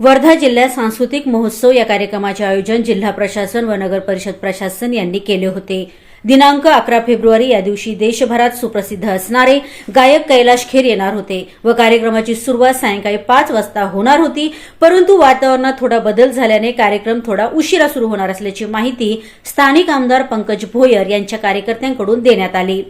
वर्धा जिल्ह्यात सांस्कृतिक महोत्सव या कार्यक्रमाचे आयोजन जिल्हा प्रशासन व नगर परिषद प्रशासन यांनी केले होते. दिनांक अकरा फेब्रुवारी या दिवशी देशभरात सुप्रसिद्ध असणारे गायक कैलाश खेर येणार होते व कार्यक्रमाची सुरुवात सायंकाळी पाच वाजता होणार होती. परंतु वातावरणात थोडा बदल झाल्याने कार्यक्रम थोडा उशिरा सुरू होणार असल्याची माहिती स्थानिक आमदार पंकज भोयर यांच्या कार्यकर्त्यांकडून देण्यात आली.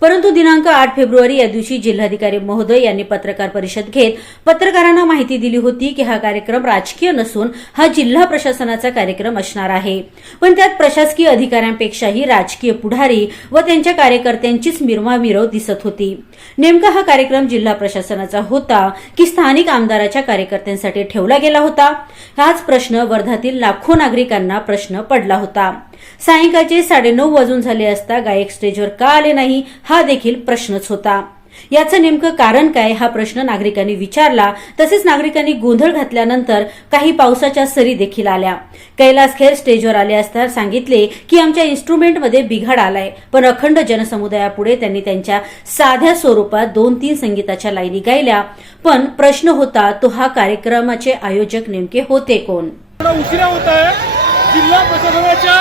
परंतु दिनांक आठ फेब्रुवारी या दिवशी जिल्हाधिकारी महोदय यांनी पत्रकार परिषद घेत पत्रकारांना माहिती दिली होती की हा कार्यक्रम राजकीय नसून हा जिल्हा प्रशासनाचा कार्यक्रम असणार आहे. पण त्यात प्रशासकीय अधिकाऱ्यांपेक्षाही राजकीय पुढारी व त्यांच्या कार्यकर्त्यांचीच मिरवामिरव दिसत होती. नेमका हा कार्यक्रम जिल्हा प्रशासनाचा होता की स्थानिक आमदाराच्या कार्यकर्त्यांसाठी ठेवला गेला होता? हाच प्रश्न वर्धातील लाखो नागरिकांना प्रश्न पडला होता. सायंकाळचे साडेनऊ वाजून झाले असता गायक स्टेजवर का आले नाही हा देखील प्रश्नच होता. याचं नेमकं कारण काय हा प्रश्न नागरिकांनी विचारला. तसेच नागरिकांनी गोंधळ घातल्यानंतर काही पावसाच्या सरी देखील आल्या. कैलास खेर स्टेजवर आले असता सांगितले की आमच्या इन्स्ट्रुमेंटमध्ये बिघाड आलाय. पण अखंड जनसमुदायापुढे त्यांनी त्यांच्या साध्या स्वरूपात दोन तीन संगीताच्या लाईनी गायल्या. पण प्रश्न होता तो हा कार्यक्रमाचे आयोजक नेमके होते कोण? उशिरा होत आहे. जिल्हा प्रशासनाच्या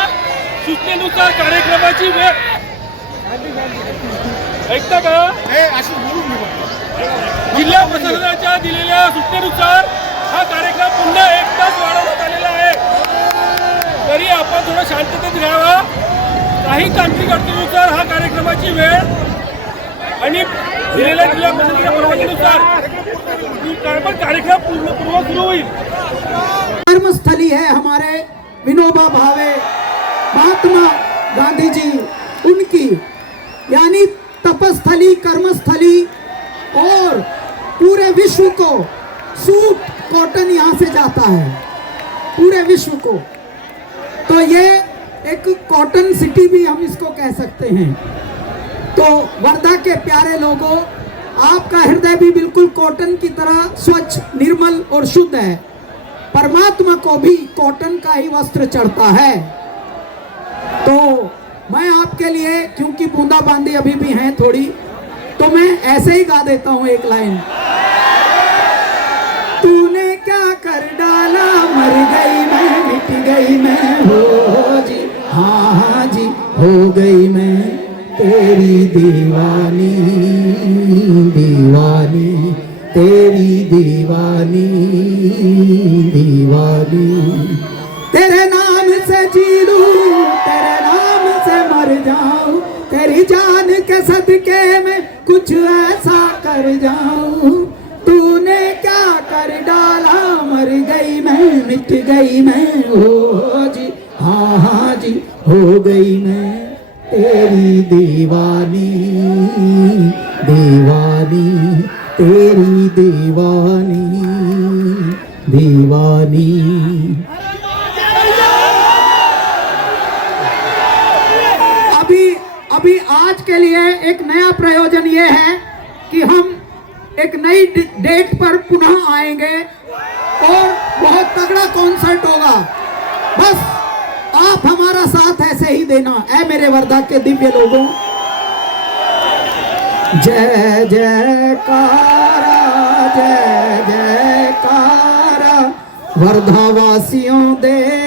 सूचनेनुसार कार्यक्रमाची वेळ. ऐकता का? जिल्हा प्रशासनाच्या दिलेल्या सूचनेनुसार हा कार्यक्रम पुन्हा एक तास वाढवण्यात आलेला आहे. तरी आपण थोडं शांततेत राहावा. काही तांत्रिक अडचणीनुसार हा कार्यक्रमाची वेळ आणि दिलेल्या जिल्हा प्रशासनाच्या परवानगीनुसार कार्यक्रम पूर्ण पूर्व सुरू होईल. कर्मस्थली है हमारे विनोबा भावे। महात्मा गांधी जी उनकी, यानी तपस्थली, कर्मस्थली, और पूरे विश्व को सूट कॉटन यहाँ से जाता है, पूरे विश्व को। तो ये एक कॉटन सिटी भी हम इसको कह सकते हैं। तो वर्धा के प्यारे लोगों, आपका हृदय भी बिल्कुल कॉटन की तरह स्वच्छ, निर्मल और शुद्ध है। परमात्मा को भी कॉटन का ही वस्त्र चढ़ता है। तो मैं आपके लिए, क्योंकि बूंदाबांदी अभी भी है थोड़ी तो मैं ऐसे ही गा देता हूँ एक लाइन। तूने क्या कर डाला? मर गई मैं, मिट गई मैं, हो जी हाँ हाँ जी, हो गई मैं, तेरी दीवानी दीवानी, तेरी दीवानी दीवानी। जाऊं तेरी जान के सदके में कुछ ऐसा कर जाऊं। तूने क्या कर डाला? मर गई मैं मिट गई मैं। हो जी हाँ हाँ जी हो गई मैं। तेरी दीवानी दीवानी तेरी दीवानी दीवानी। अभी आज के लिए एक नया प्रयोजन ये है कि हम एक नई डेट पर पुनः आएँगे और बहुत तगड़ा कॉन्सर्ट होगा। बस आप हमारा साथ ऐसे ही देना। ऐ मेरे वर्धा के दिव्य लोगों। जय जय जयकारा, जय जय जयकारा। वर्धावासियों देना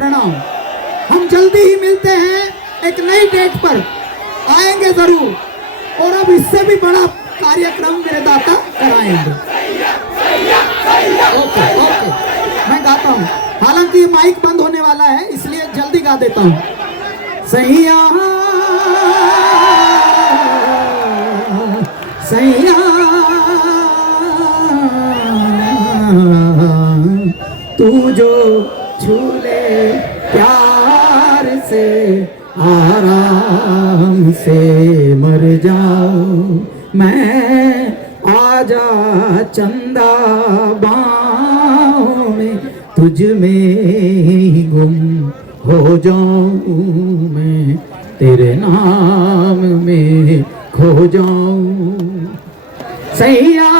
प्रणाम। हम जल्दी ही मिलते हैं एक नई डेट पर। आएँगे ज़रूर। और अब इससे भी बड़ा कार्यक्रम मेरे दाता कराएँगे। ओके ओके मैं गाता हूँ। हालाँकि ये माइक बंद होने वाला है, इसलिए जल्दी गा देता हूँ। सैया सैया। तू जो हमसे से मर जाओ मैं आजा चंदा बाहों में तुझ में ही गुम हो जाऊं मैं तेरे नाम में खो जाऊं। सैया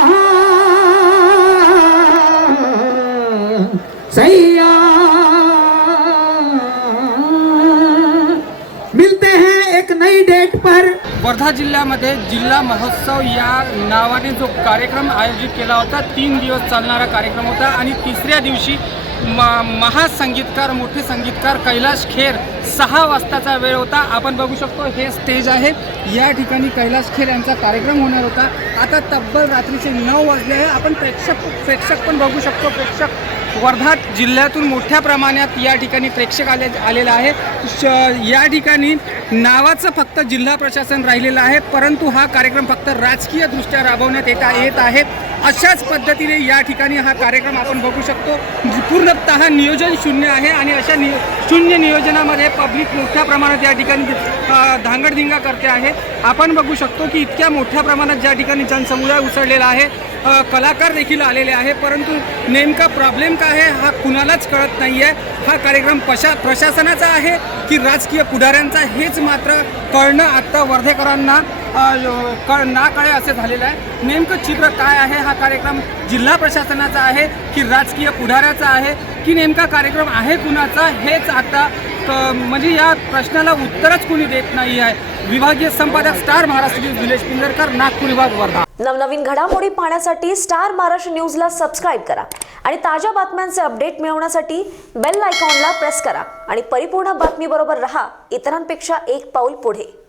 सैया। एक नई डेट पर वर्धा जिल्ह्यामध्ये जिल्हा महोत्सव या नावाने जो कार्यक्रम आयोजित केला होता तीन दिवस चालणारा कार्यक्रम होता आणि तिसऱ्या दिवशी म महासंगीतकार मोठे संगीतकार कैलाश खेर सहा वाजताचा वेळ होता. आपण बघू शकतो हे स्टेज आहे. या ठिकाणी कैलाश खेर यांचा कार्यक्रम होणार होता. आता तब्बल रात्रीचे नऊ वाजले आहे. आपण प्रेक्षक प्रेक्षक पण बघू शकतो. प्रेक्षक वर्धा जिल्ह्यातून मोठ्या प्रमाणात या ठिकाणी प्रेक्षक आले आलेला आहे. श या ठिकाणी नावाचं फक्त जिल्हा प्रशासन राहिलेलं आहे परंतु हा कार्यक्रम फक्त राजकीयदृष्ट्या राबवण्यात येत येत आहे. अशाच पद्धतीने या ठिकाणी हा कार्यक्रम आपण बघू शकतो. पूर्णतः नियोजन शून्य आहे आणि अशा नियो शून्य नियोजनामध्ये पब्लिक मोठ्या प्रमाणात या ठिकाणी धांगडधिंगा करते आहे. आपण बघू शकतो की इतक्या मोठ्या प्रमाणात ज्या ठिकाणी जनसमुदाय उसळलेला आहे कलाकार देखील आलेले आहे परंतु नेमका प्रॉब्लेम काय आहे हा कुणालाच कळत नाही आहे हा कार्यक्रम पशा प्रशासनाचा आहे की राजकीय पुढाऱ्यांचा हेच मात्र कळणं आत्ता वर्धेकरांना कळ ना कळे असे झालेलं आहे. नेमकं चित्र काय आहे? हा कार्यक्रम जिल्हा प्रशासनाचा आहे की राजकीय पुढाऱ्याचा आहे? की नेमका कार्यक्रम आहे कुणाचा? हेच आता म्हणजे या प्रश्नाला उत्तरच कुणी देत नाही आहे. विभागीय संपादक स्टार महाराष्ट्र न्यूज निलेश पिंजरकर नागपूर विभाग वर्धा. नवनवीन घडामोडी पाहण्यासाठी स्टार महाराष्ट्र न्यूजला सबस्क्राईब करा आणि ताज्या बातम्यांचे अपडेट मिळवण्यासाठी बेल आयकॉनला प्रेस करा. आणि परिपूर्ण बातमीबरोबर रहा. इतरांपेक्षा एक पाऊल पुढे.